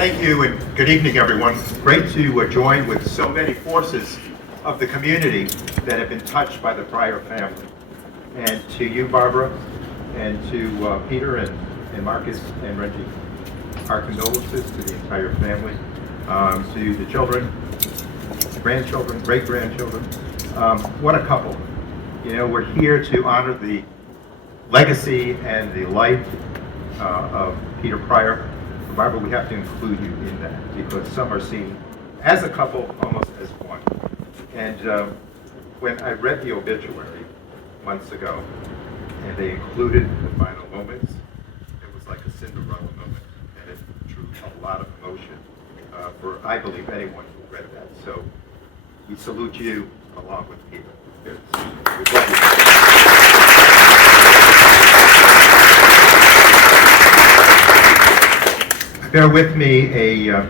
Thank you, and good evening, everyone. Great to join with so many forces of the community that have been touched by the Pryor family. And to you, Barbara, and to Peter and Marcus and Reggie, our condolences to the entire family, to the children, grandchildren, great-grandchildren. What a couple. You know, we're here to honor the legacy and the life of Peter Pryor. Barbara, we have to include you in that because some are seen as a couple, almost as one. And when I read the obituary months ago, and they included the final moments, it was like a Cinderella moment, and it drew a lot of emotion for, I believe, anyone who read that. So we salute you along with Peter. We love you. Bear with me a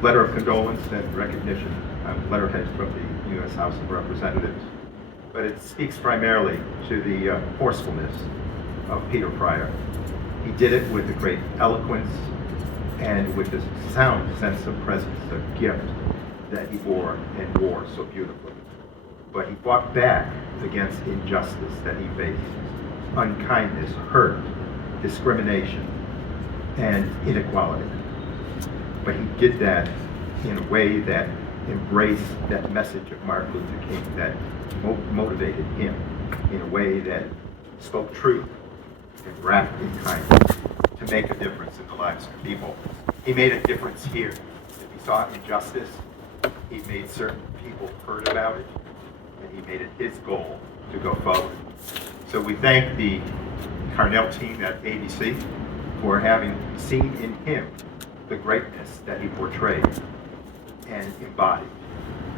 letter of condolence and recognition. Letterhead from the U.S. House of Representatives, but it speaks primarily to the forcefulness of Peter Pryor. He did it with a great eloquence and with a sound sense of presence, a gift that he bore and wore so beautifully. But he fought back against injustice that he faced, unkindness, hurt, discrimination, and inequality. But he did that in a way that embraced that message of Martin Luther King, that motivated him in a way that spoke truth and wrapped in kindness to make a difference in the lives of people. He made a difference here. If he saw injustice, he made certain people heard about it, and he made it his goal to go forward. So we thank the Carnell team at ABC for having seen in him the greatness that he portrayed and embodied.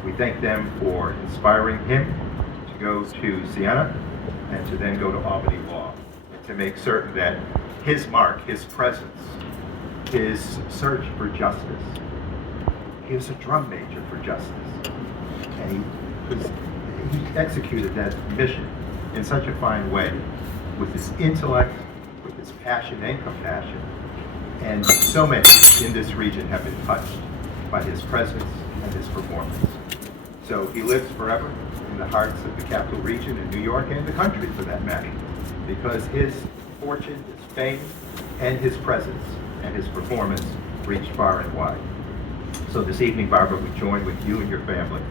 We thank them for inspiring him to go to Siena and to then go to Albany Law, and to make certain that his mark, his presence, his search for justice. He was a drum major for justice, and he executed that mission in such a fine way with his intellect, with his passion and compassion. And so many in this region have been touched by his presence and his performance. So he lives forever in the hearts of the capital region in New York and the country for that matter, because his fortune, his fame, and his presence and his performance reached far and wide. So this evening, Barbara, we join with you and your family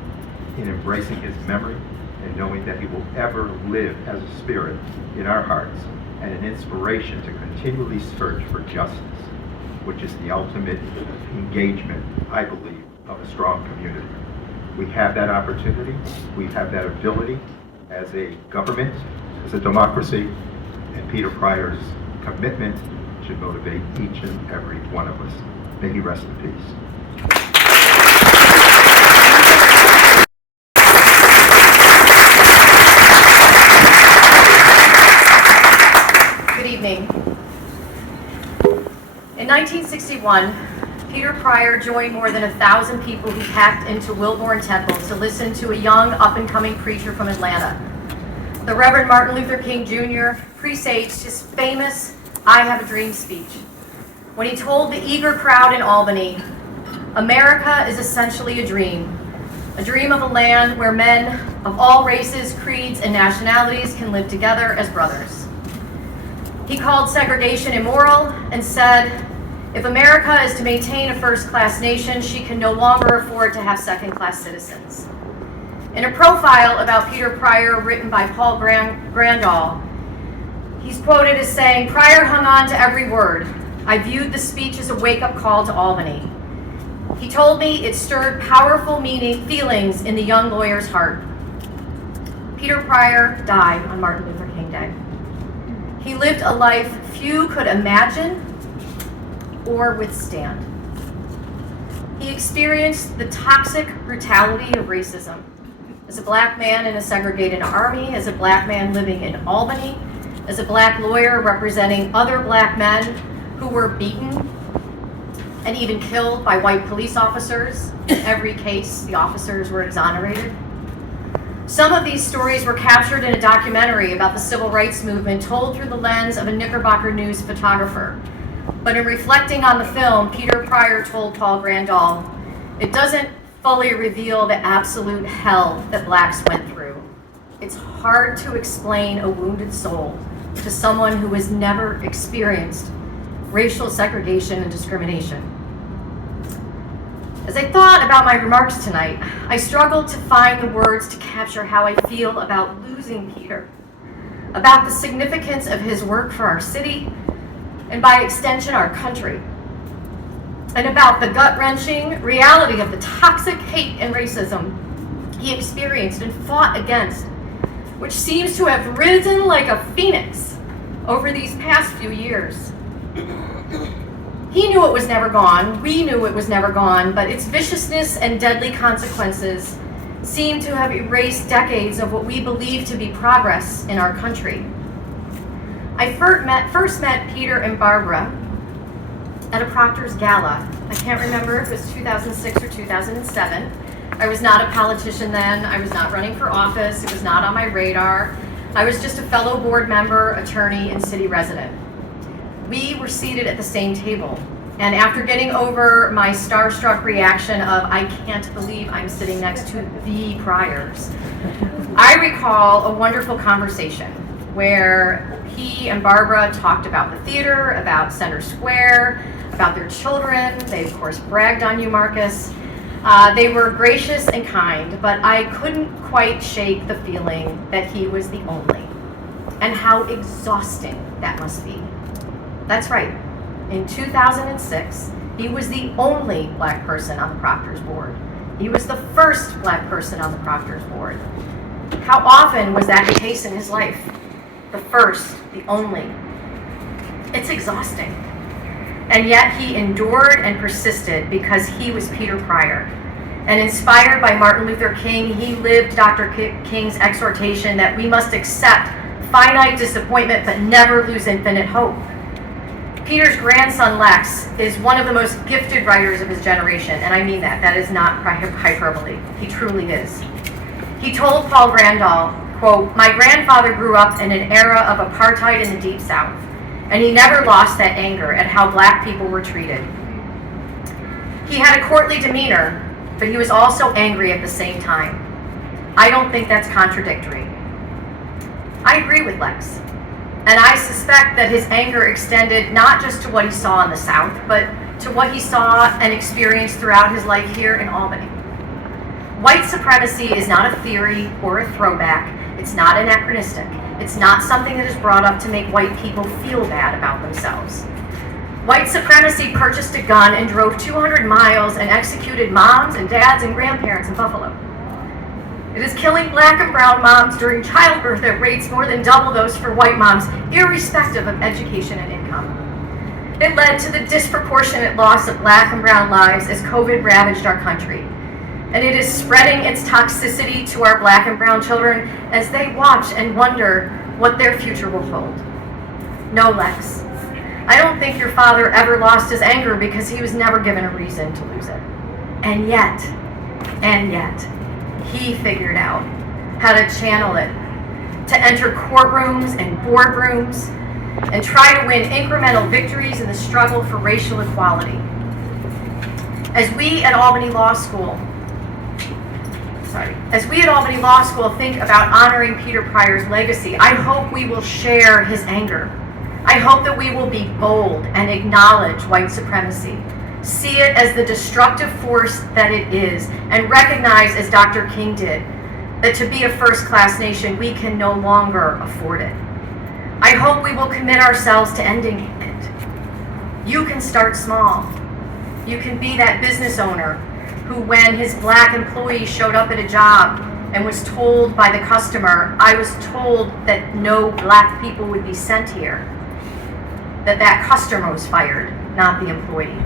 in embracing his memory and knowing that he will ever live as a spirit in our hearts and an inspiration to continually search for justice, which is the ultimate engagement, I believe, of a strong community. We have that opportunity, we have that ability as a government, as a democracy, and Peter Pryor's commitment should motivate each and every one of us. May he rest in peace. In 1961, Peter Pryor joined more than 1,000 people who packed into Wilborn Temple to listen to a young, up-and-coming preacher from Atlanta. The Reverend Martin Luther King Jr. presaged his famous "I Have a Dream" speech when he told the eager crowd in Albany, "America is essentially a dream of a land where men of all races, creeds, and nationalities can live together as brothers." He called segregation immoral and said, if America is to maintain a first-class nation, she can no longer afford to have second-class citizens. In a profile about Peter Pryor written by Paul Grandall, he's quoted as saying, "Pryor hung on to every word. I viewed the speech as a wake-up call to Albany. He told me it stirred powerful feelings in the young lawyer's heart." Peter Pryor died on Martin Luther King Day. He lived a life few could imagine or withstand. He experienced the toxic brutality of racism. As a black man in a segregated army, as a black man living in Albany, as a black lawyer representing other black men who were beaten and even killed by white police officers. In every case, the officers were exonerated. Some of these stories were captured in a documentary about the civil rights movement told through the lens of a Knickerbocker News photographer, But in reflecting on the film, Peter Pryor told Paul Randolph, "It doesn't fully reveal the absolute hell that blacks went through. It's hard to explain a wounded soul to someone who has never experienced racial segregation and discrimination." As I thought about my remarks tonight, I struggled to find the words to capture how I feel about losing Peter, about the significance of his work for our city, and by extension, our country, and about the gut-wrenching reality of the toxic hate and racism he experienced and fought against, which seems to have risen like a phoenix over these past few years. He knew it was never gone, we knew it was never gone, but its viciousness and deadly consequences seem to have erased decades of what we believe to be progress in our country. I first met Peter and Barbara at a Proctor's Gala. I can't remember if it was 2006 or 2007. I was not a politician then. I was not running for office. It was not on my radar. I was just a fellow board member, attorney, and city resident. We were seated at the same table, and after getting over my starstruck reaction of, I can't believe I'm sitting next to the Pryors, I recall a wonderful conversation where he and Barbara talked about the theater, about Center Square, about their children. They, of course, bragged on you, Marcus. They were gracious and kind, but I couldn't quite shake the feeling that he was the only, and how exhausting that must be. That's right. In 2006, he was the only black person on the Proctor's board. He was the first black person on the Proctor's board. How often was that the case in his life? The first, the only. It's exhausting. And yet he endured and persisted because he was Peter Pryor. And inspired by Martin Luther King, he lived Dr. King's exhortation that we must accept finite disappointment but never lose infinite hope. Peter's grandson, Lex, is one of the most gifted writers of his generation, and I mean that. That is not hyperbole. He truly is. He told Paul Randolph, quote, "My grandfather grew up in an era of apartheid in the Deep South, and he never lost that anger at how black people were treated. He had a courtly demeanor, but he was also angry at the same time. I don't think that's contradictory." I agree with Lex. And I suspect that his anger extended not just to what he saw in the South, but to what he saw and experienced throughout his life here in Albany. White supremacy is not a theory or a throwback. It's not anachronistic. It's not something that is brought up to make white people feel bad about themselves. White supremacy purchased a gun and drove 200 miles and executed moms and dads and grandparents in Buffalo. It is killing black and brown moms during childbirth at rates more than double those for white moms, irrespective of education and income. It led to the disproportionate loss of black and brown lives as COVID ravaged our country. And it is spreading its toxicity to our black and brown children as they watch and wonder what their future will hold. No, Lex, I don't think your father ever lost his anger because he was never given a reason to lose it. And yet, he figured out how to channel it, to enter courtrooms and boardrooms, and try to win incremental victories in the struggle for racial equality. As we at Albany Law School think about honoring Peter Pryor's legacy, I hope we will share his anger. I hope that we will be bold and acknowledge white supremacy. See it as the destructive force that it is, and recognize, as Dr. King did, that to be a first-class nation, we can no longer afford it. I hope we will commit ourselves to ending it. You can start small. You can be that business owner who, when his black employee showed up at a job and was told by the customer, "I was told that no black people would be sent here," that customer was fired, not the employee.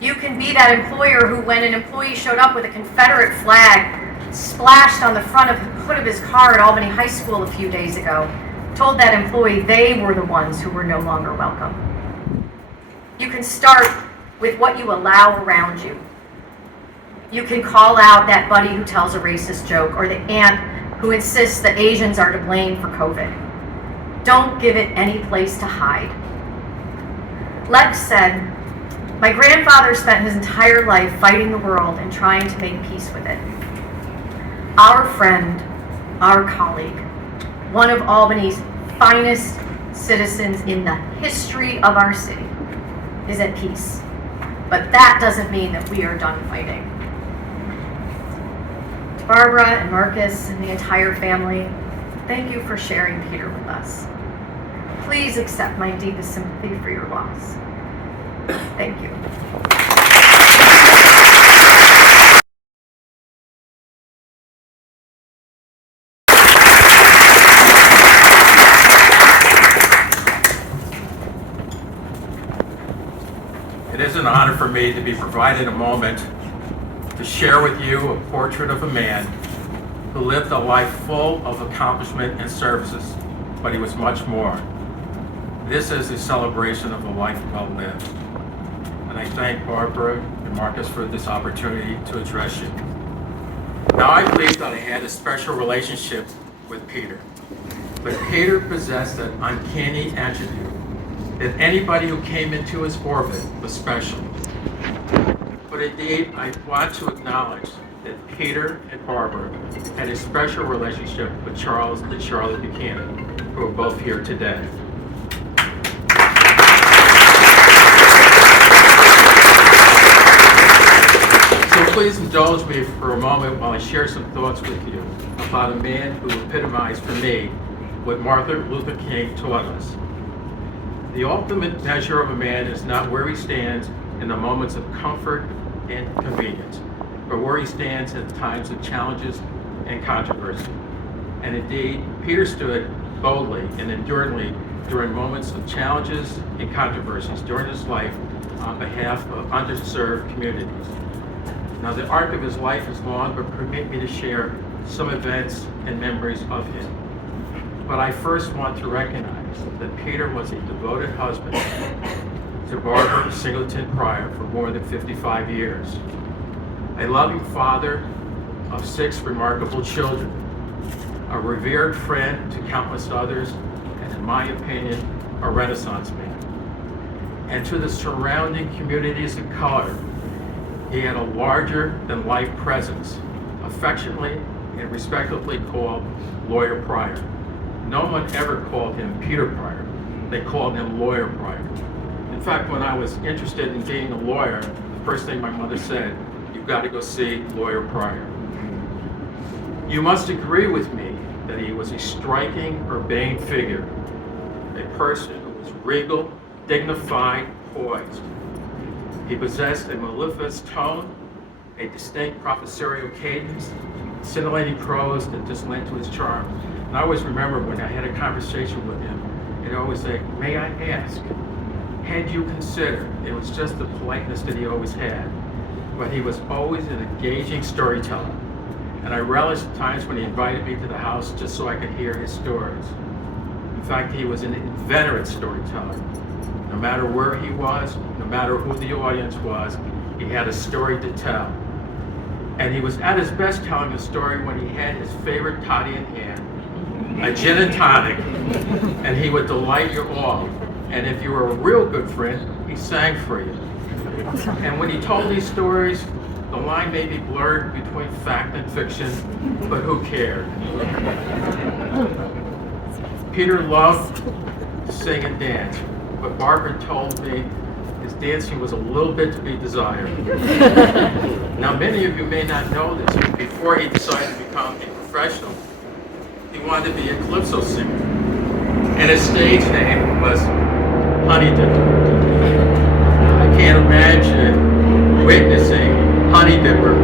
You can be that employer who, when an employee showed up with a Confederate flag splashed on the hood of his car at Albany High School a few days ago, told that employee they were the ones who were no longer welcome. You can start with what you allow around you. You can call out that buddy who tells a racist joke, or the aunt who insists that Asians are to blame for COVID. Don't give it any place to hide. Lex said, "My grandfather spent his entire life fighting the world and trying to make peace with it. Our friend, our colleague, one of Albany's finest citizens in the history of our city, is at peace. But that doesn't mean that we are done fighting." To Barbara and Marcus and the entire family, thank you for sharing Peter with us. Please accept my deepest sympathy for your loss. Thank you. It is an honor for me to be provided a moment to share with you a portrait of a man who lived a life full of accomplishment and services, but he was much more. This is a celebration of a life well lived. And I thank Barbara and Marcus for this opportunity to address you. Now, I believe that I had a special relationship with Peter, but Peter possessed an uncanny attribute that anybody who came into his orbit was special. But indeed, I want to acknowledge that Peter and Barbara had a special relationship with Charles and Charlotte Buchanan, who are both here today. So please indulge me for a moment while I share some thoughts with you about a man who epitomized for me what Martin Luther King taught us. The ultimate measure of a man is not where he stands in the moments of comfort and convenience, but where he stands at times of challenges and controversy. And indeed, Peter stood boldly and enduringly during moments of challenges and controversies during his life on behalf of underserved communities. Now, the arc of his life is long, but permit me to share some events and memories of him. But I first want to recognize that Peter was a devoted husband to Barbara Singleton Pryor for more than 55 years, a loving father of 6 remarkable children, a revered friend to countless others, and in my opinion, a Renaissance man. And to the surrounding communities of color, he had a larger-than-life presence, affectionately and respectfully called Lawyer Pryor. No one ever called him Peter Pryor. They called him Lawyer Pryor. In fact, when I was interested in being a lawyer, the first thing my mother said, "You've got to go see Lawyer Pryor." You must agree with me that he was a striking, urbane figure, a person who was regal, dignified, poised. He possessed a mellifluous tone, a distinct professorial cadence, scintillating prose that just lent to his charm. And I always remember when I had a conversation with him, he'd always say, "May I ask, had you considered?" It was just the politeness that he always had. But he was always an engaging storyteller. And I relished the times when he invited me to the house just so I could hear his stories. In fact, he was an inveterate storyteller. No matter where he was, no matter who the audience was, he had a story to tell. And he was at his best telling a story when he had his favorite toddy in hand, a gin and tonic, and he would delight you all. And if you were a real good friend, he sang for you. And when he told these stories, the line may be blurred between fact and fiction, but who cared? Peter loved to sing and dance, but Barbara told me his dancing was a little bit to be desired. Now, many of you may not know this, but before he decided to become a professional, he wanted to be a calypso singer, and his stage name was Honey Dipper. I can't imagine witnessing Honey Dipper,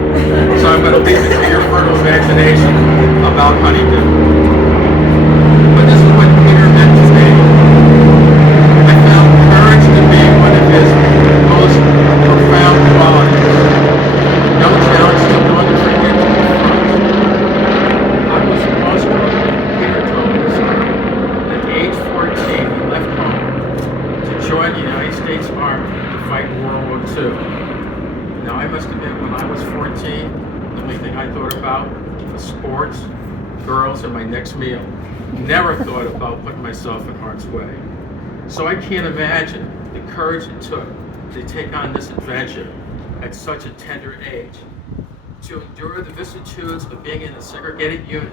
so I'm going to leave it to your fertile imagination about Honey Dipper. But this is what Peter meant to me. I found courage to be one of his most profound qualities. No challenge to one to bring it to the front. I was awestruck when Peter told me this story. At age 14, he left home to join the United States Army to fight World War II. Now, I must admit, when I was 14, the only thing I thought about was sports, girls, and my next meal. Never thought about putting myself in harm's way. So I can't imagine the courage it took to take on this adventure at such a tender age, to endure the vicissitudes of being in a segregated unit,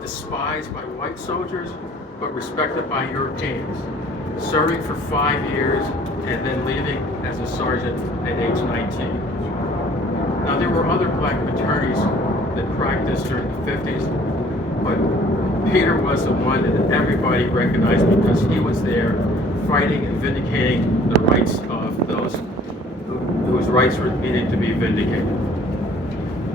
despised by white soldiers, but respected by Europeans, serving for 5 years and then leaving as a sergeant at age 19. Now, there were other black attorneys that practiced during the 50s, but Peter was the one that everybody recognized because he was there fighting and vindicating the rights of those whose rights were needed to be vindicated.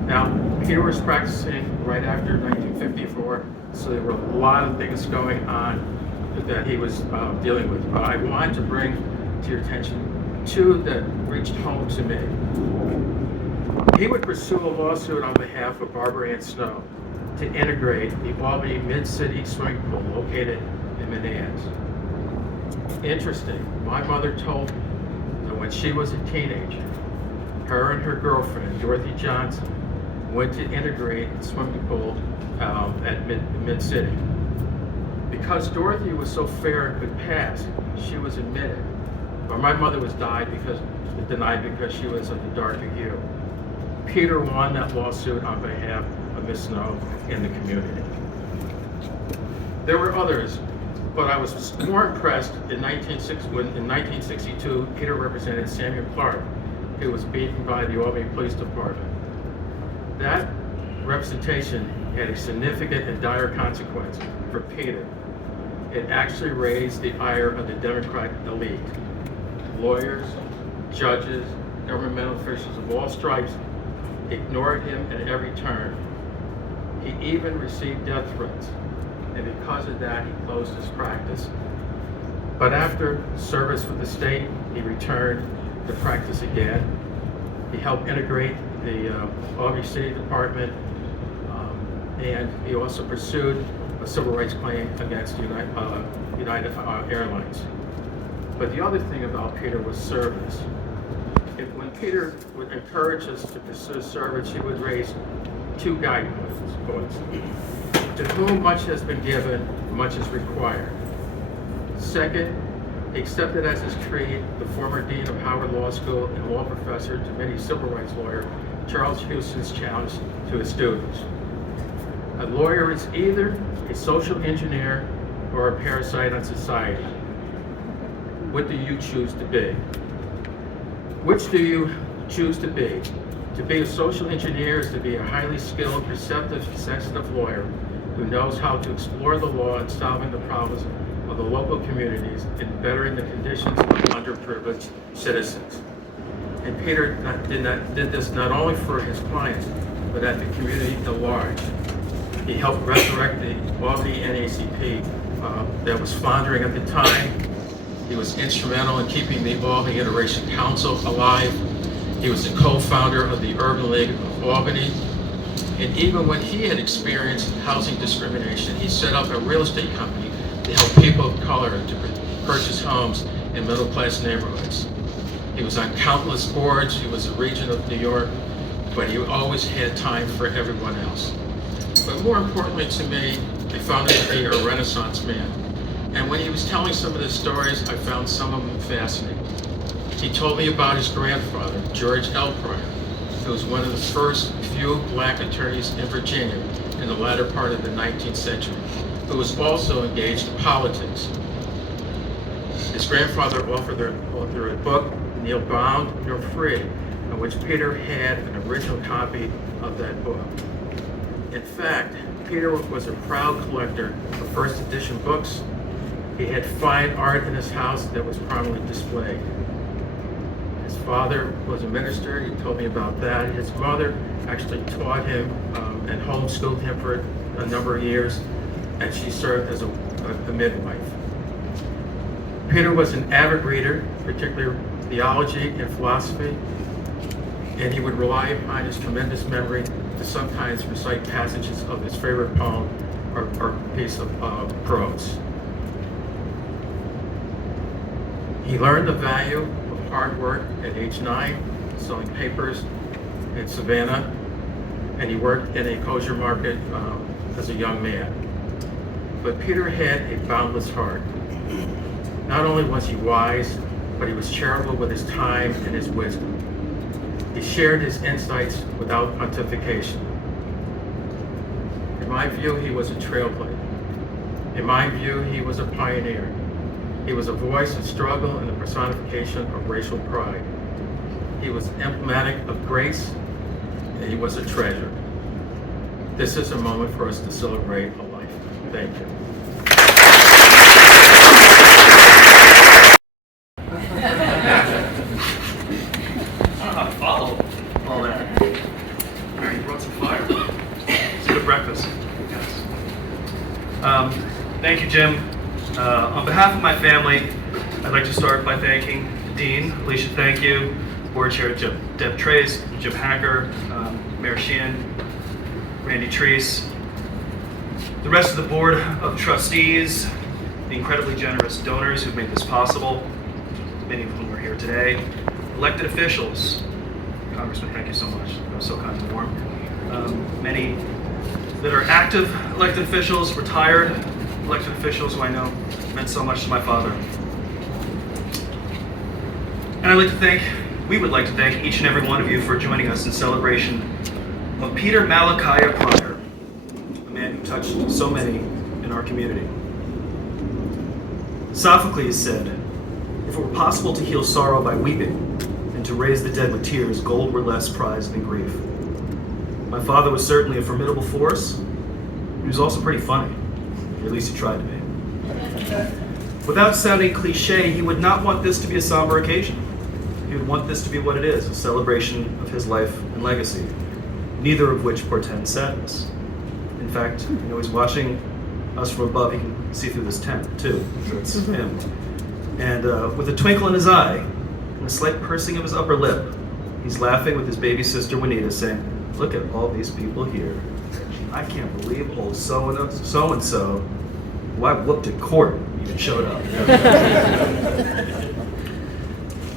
Now, Peter was practicing right after 1954, so there were a lot of things going on that he was dealing with. But I wanted to bring to your attention two that reached home to me. He would pursue a lawsuit on behalf of Barbara Ann Snow to integrate the Albany Mid-City swimming pool located in Manans. Interesting, my mother told me that when she was a teenager, her and her girlfriend, Dorothy Johnson, went to integrate the swimming pool at Mid-City. Because Dorothy was so fair and could pass, she was admitted. But my mother was denied because she was of the darker hue. Peter won that lawsuit on behalf of Miss Snow and the community. There were others, but I was more impressed in 1962, Peter represented Samuel Clark, who was beaten by the Albany Police Department. That representation had a significant and dire consequence for Peter. It actually raised the ire of the Democratic elite. Lawyers, judges, governmental officials of all stripes ignored him at every turn. He even received death threats, and because of that, he closed his practice. But after service with the state, he returned to practice again. He helped integrate the Albany City Department, and he also pursued a civil rights claim against United Airlines. But the other thing about Peter was service. When Peter would encourage us to pursue service, he would raise two guiding points. To whom much has been given, much is required. Second, he accepted as his creed the former dean of Howard Law School and law professor to many civil rights lawyer, Charles Houston's challenge to his students. A lawyer is either a social engineer or a parasite on society. What do you choose to be? Which do you choose to be? To be a social engineer is to be a highly skilled, receptive, sensitive lawyer who knows how to explore the law and solving the problems of the local communities and bettering the conditions of underprivileged citizens. And Peter did this not only for his clients, but at the community at large. He helped resurrect the Albany NAACP that was floundering at the time. He was instrumental in keeping the Albany Interracial Council alive. He was the co-founder of the Urban League of Albany. And even when he had experienced housing discrimination, he set up a real estate company to help people of color to purchase homes in middle-class neighborhoods. He was on countless boards. He was a regent of New York, but he always had time for everyone else. But more importantly to me, I found him to be a Renaissance man. And when he was telling some of the stories, I found some of them fascinating. He told me about his grandfather, George L. Pryor, who was one of the first few black attorneys in Virginia in the latter part of the 19th century, who was also engaged in politics. His grandfather authored a book, Neither Bound Nor Free, in which Peter had an original copy of that book. In fact, Peter was a proud collector of first edition books. He had fine art in his house that was prominently displayed. His father was a minister. He told me about that. His mother actually taught him and homeschooled him for a number of years, and she served as a midwife. Peter was an avid reader, particularly theology and philosophy, and he would rely upon his tremendous memory to sometimes recite passages of his favorite poem or piece of prose. He learned the value of hard work at age 9, selling papers in Savannah, and he worked in a kosher market as a young man. But Peter had a boundless heart. Not only was he wise, but he was charitable with his time and his wisdom. He shared his insights without pontification. In my view, he was a trailblazer. In my view, he was a pioneer. He was a voice of struggle and the personification of racial pride. He was emblematic of grace, and he was a treasure. This is a moment for us to celebrate a life. Thank you. Follow all that. All right, you brought some fire. It's good breakfast. Yes. Thank you, Jim. On behalf of my family, I'd like to start by thanking the Dean, Alicia, thank you, Board Chair Deb Treece, Jim Hacker, Mayor Sheehan, Randy Treece, the rest of the Board of Trustees, the incredibly generous donors who've made this possible, many of whom are here today, elected officials. Congressman, thank you so much. That was so kind and warm. Many that are active elected officials, retired elected officials who I know meant so much to my father. And we would like to thank each and every one of you for joining us in celebration of Peter Malachi Pryor, a man who touched so many in our community. Sophocles said, "If it were possible to heal sorrow by weeping, and to raise the dead with tears, gold were less prized than grief." My father was certainly a formidable force. He was also pretty funny, or at least he tried to be. Without sounding cliche, he would not want this to be a somber occasion. He would want this to be what it is, a celebration of his life and legacy, neither of which portends sadness. In fact, he's watching us from above. He can see through this tent, too, so it's him. And with a twinkle in his eye and a slight pursing of his upper lip, he's laughing with his baby sister Juanita, saying, "Look at all these people here. I can't believe old so-and-so, who I whooped at court, even showed up."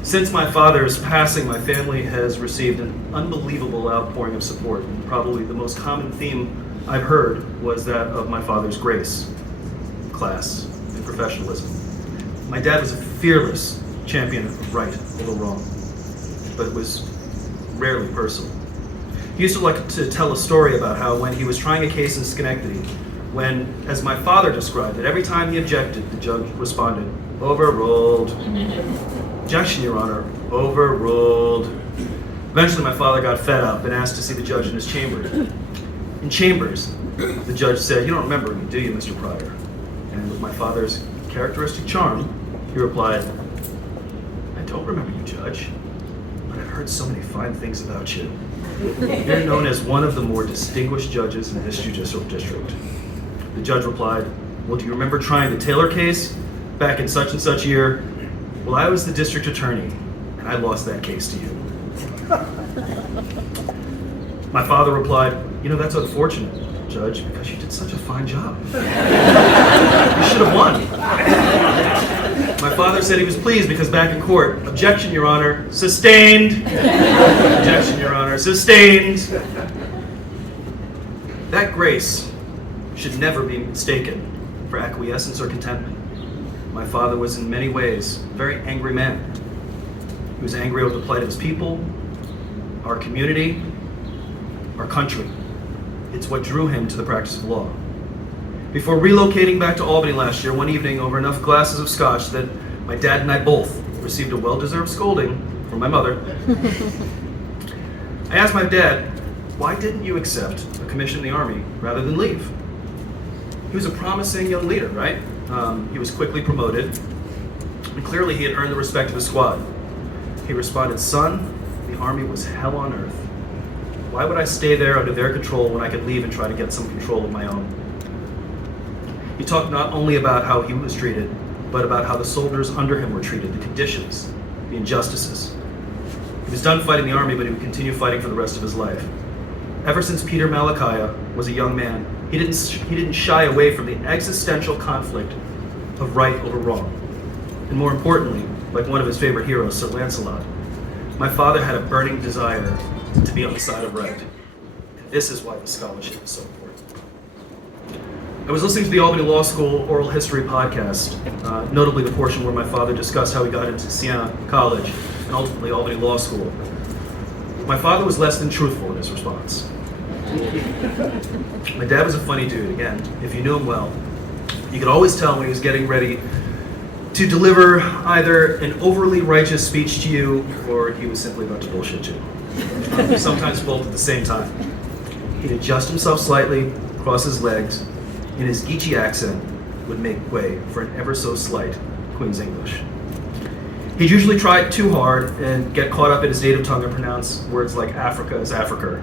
Since my father's passing, my family has received an unbelievable outpouring of support. And probably the most common theme I've heard was that of my father's grace, class, and professionalism. My dad was a fearless champion of right over wrong, but it was rarely personal. He used to like to tell a story about how when he was trying a case in Schenectady, when, as my father described it, every time he objected, the judge responded, "Overruled." "Objection, Your Honor." "Overruled." Eventually, my father got fed up and asked to see the judge in his chambers. In chambers, the judge said, "You don't remember me, do you, Mr. Pryor?" And with my father's characteristic charm, he replied, "I don't remember you, Judge, but I've heard so many fine things about you. You're known as one of the more distinguished judges in this judicial district." The judge replied, "Well, do you remember trying the Taylor case back in such and such year?" "Well, I was the district attorney, and I lost that case to you." My father replied, "That's unfortunate, Judge, because you did such a fine job. You should have won." My father said he was pleased because back in court, "Objection, Your Honor, sustained." "Objection, Your Honor, sustained." That grace should never be mistaken for acquiescence or contentment. My father was in many ways a very angry man. He was angry over the plight of his people, our community, our country. It's what drew him to the practice of law. Before relocating back to Albany last year, one evening over enough glasses of scotch that my dad and I both received a well-deserved scolding from my mother, I asked my dad, "Why didn't you accept a commission in the Army rather than leave?" He was a promising young leader, right? He was quickly promoted, and clearly he had earned the respect of his squad. He responded, "Son, the Army was hell on earth. Why would I stay there under their control when I could leave and try to get some control of my own?" He talked not only about how he was treated, but about how the soldiers under him were treated, the conditions, the injustices. He was done fighting the Army, but he would continue fighting for the rest of his life. Ever since Peter Malachi was a young man, he didn't shy away from the existential conflict of right over wrong. And more importantly, like one of his favorite heroes, Sir Lancelot, my father had a burning desire to be on the side of right. And this is why the scholarship is so important. I was listening to the Albany Law School oral history podcast, notably the portion where my father discussed how he got into Siena College and ultimately Albany Law School. My father was less than truthful in his response. My dad was a funny dude, again, if you knew him well. You could always tell when he was getting ready to deliver either an overly righteous speech to you or he was simply about to bullshit you. Sometimes both at the same time. He'd adjust himself slightly, cross his legs, and his Geechee accent would make way for an ever so slight Queen's English. He'd usually try too hard and get caught up in his native tongue and pronounce words like Africa as Africa.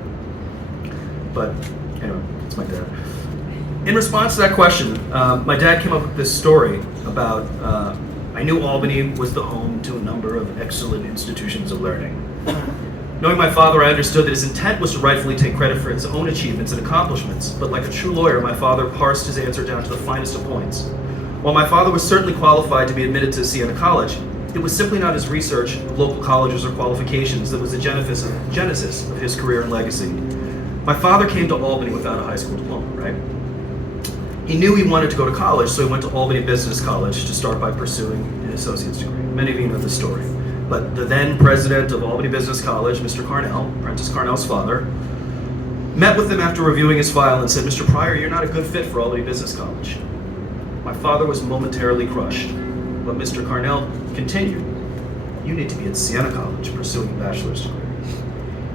But, anyway, it's my dad. In response to that question, my dad came up with this story about I knew Albany was the home to a number of excellent institutions of learning. Knowing my father, I understood that his intent was to rightfully take credit for his own achievements and accomplishments, but like a true lawyer, my father parsed his answer down to the finest of points. While my father was certainly qualified to be admitted to Siena College, it was simply not his research of local colleges or qualifications that was the genesis of his career and legacy. My father came to Albany without a high school diploma, right? He knew he wanted to go to college, so he went to Albany Business College to start by pursuing an associate's degree. Many of you know this story. But the then president of Albany Business College, Mr. Carnell, Prentice Carnell's father, met with him after reviewing his file and said, "Mr. Pryor, you're not a good fit for Albany Business College." My father was momentarily crushed, but Mr. Carnell continued, "You need to be at Siena College pursuing a bachelor's degree."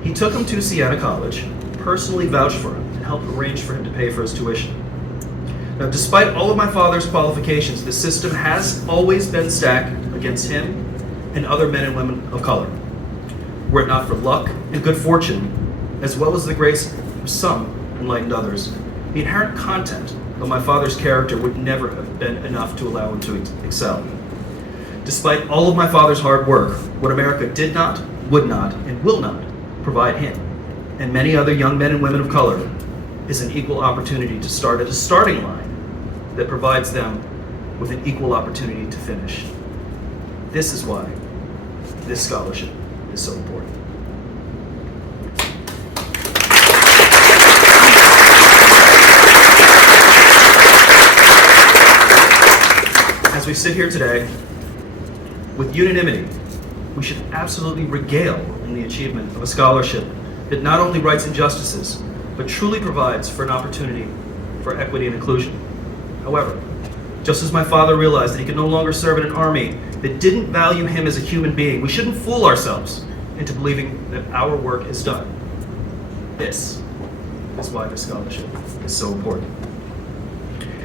He took him to Siena College, personally vouched for him, and helped arrange for him to pay for his tuition. Now, despite all of my father's qualifications, the system has always been stacked against him and other men and women of color. Were it not for luck and good fortune, as well as the grace of some enlightened others, the inherent content of my father's character would never have been enough to allow him to excel. Despite all of my father's hard work, what America did not, would not, and will not provide him, and many other young men and women of color, is an equal opportunity to start at a starting line that provides them with an equal opportunity to finish. This is why this scholarship is so important. As we sit here today, with unanimity, we should absolutely regale in the achievement of a scholarship that not only rights injustices, but truly provides for an opportunity for equity and inclusion. However, just as my father realized that he could no longer serve in an army that didn't value him as a human being, we shouldn't fool ourselves into believing that our work is done. This is why this scholarship is so important.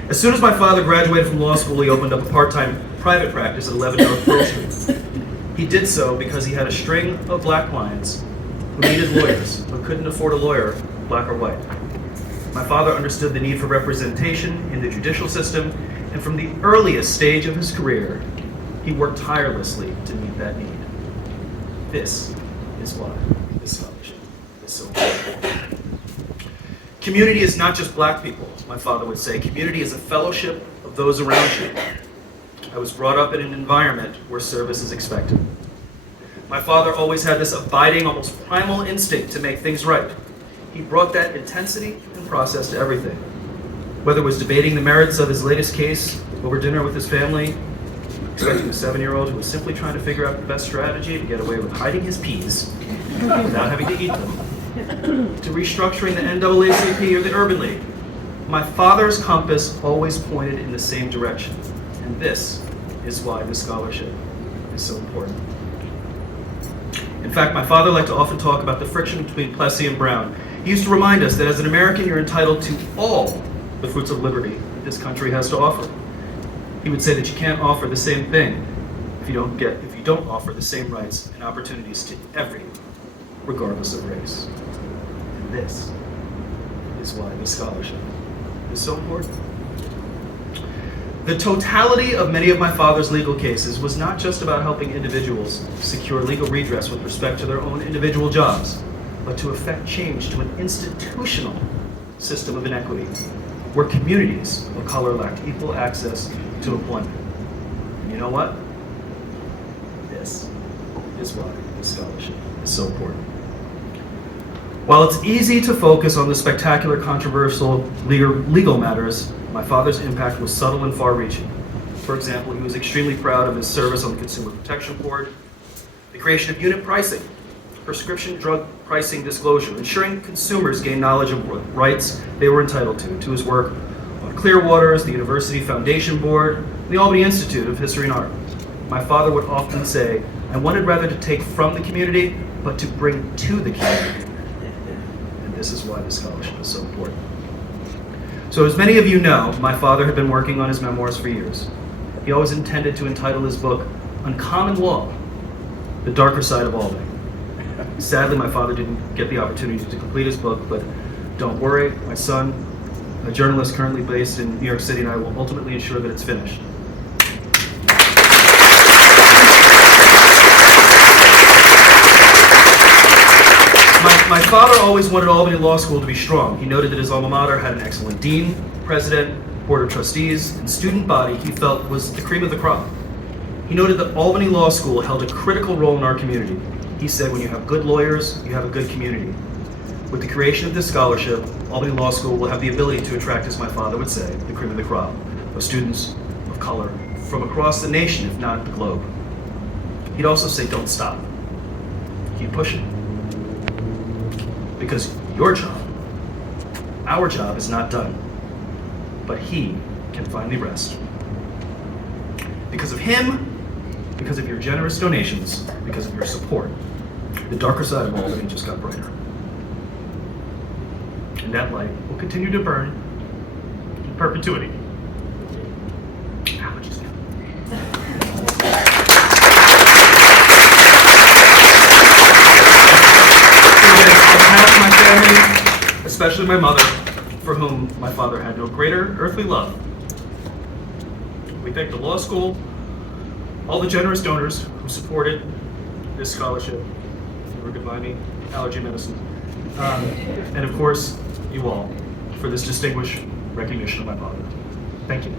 As soon as my father graduated from law school, he opened up a part-time private practice at 11 North Pearl Street. He did so because he had a string of black clients who needed lawyers but couldn't afford a lawyer, black or white. My father understood the need for representation in the judicial system, and from the earliest stage of his career, he worked tirelessly to meet that need. This is why this scholarship is so important. Community is not just black people, my father would say. Community is a fellowship of those around you. I was brought up in an environment where service is expected. My father always had this abiding, almost primal instinct to make things right. He brought that intensity and process to everything. Whether it was debating the merits of his latest case over dinner with his family, expecting a 7-year-old who was simply trying to figure out the best strategy to get away with hiding his peas without having to eat them, to restructuring the NAACP or the Urban League, my father's compass always pointed in the same direction. And this is why this scholarship is so important. In fact, my father liked to often talk about the friction between Plessy and Brown. He used to remind us that as an American, you're entitled to all the fruits of liberty that this country has to offer. He would say that you can't offer the same thing if you don't offer the same rights and opportunities to everyone, regardless of race. And this is why this scholarship is so important. The totality of many of my father's legal cases was not just about helping individuals secure legal redress with respect to their own individual jobs, but to effect change to an institutional system of inequity where communities of color lacked equal access to employment. And you know what? This is why this scholarship is so important. While it's easy to focus on the spectacular, controversial legal matters my father's impact was subtle and far-reaching. For example, he was extremely proud of his service on the Consumer Protection Board, the creation of unit pricing, prescription drug pricing disclosure, ensuring consumers gain knowledge of what rights they were entitled to his work on Clearwater's, the University Foundation Board, and the Albany Institute of History and Art. My father would often say, I wanted rather to take from the community, but to bring to the community. And this is why this scholarship is so important. So as many of you know, my father had been working on his memoirs for years. He always intended to entitle his book, Uncommon Law, The Darker Side of Albany. Sadly, my father didn't get the opportunity to complete his book, but don't worry, my son, a journalist currently based in New York City, and I will ultimately ensure that it's finished. My father always wanted Albany Law School to be strong. He noted that his alma mater had an excellent dean, president, board of trustees, and student body he felt was the cream of the crop. He noted that Albany Law School held a critical role in our community. He said, when you have good lawyers, you have a good community. With the creation of this scholarship, Albany Law School will have the ability to attract, as my father would say, the cream of the crop of students of color from across the nation, if not the globe. He'd also say, don't stop. Keep pushing. Because your job, our job, is not done. But he can finally rest. Because of him, because of your generous donations, because of your support, the darker side of Albany just got brighter. And that light will continue to burn in perpetuity. Ouch. Especially my mother, for whom my father had no greater earthly love. We thank the law school, all the generous donors who supported this scholarship, for Gavani, allergy medicine, and of course, you all, for this distinguished recognition of my father. Thank you.